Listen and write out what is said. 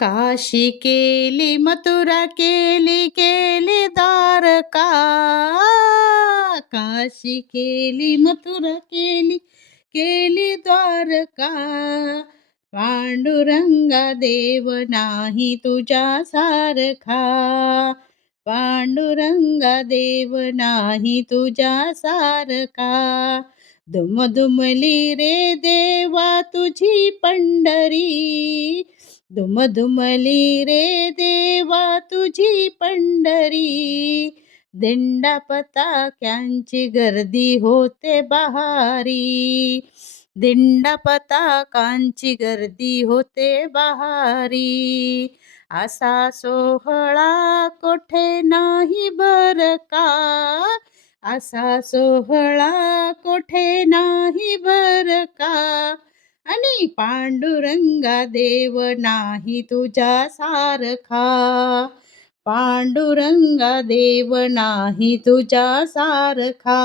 काशी केली मथुरा केली केली द्वारका. काशी केली मथुरा केली केली द्वारका. पांडुरंगा देव नाही तुझ्या सारखा. पांडुरंगा देव नाही तुझ्या सारखा. दुमदुमली रे देवा तुझी पंढरी. दुमदुमली रे देवा तुझी पंढरी. दिंडा पताक्यांची गर्दी होते बहारी. दिंडा पताकांची गर्दी होते बहारी. असा सोहळा कोठे नाही बर का. असा सोहळा कोठे नाही बर का. आणि पांडुरंगा देव नाही तुझ्या सारखा. पांडुरंगा देव नाही तुझ्या सारखा.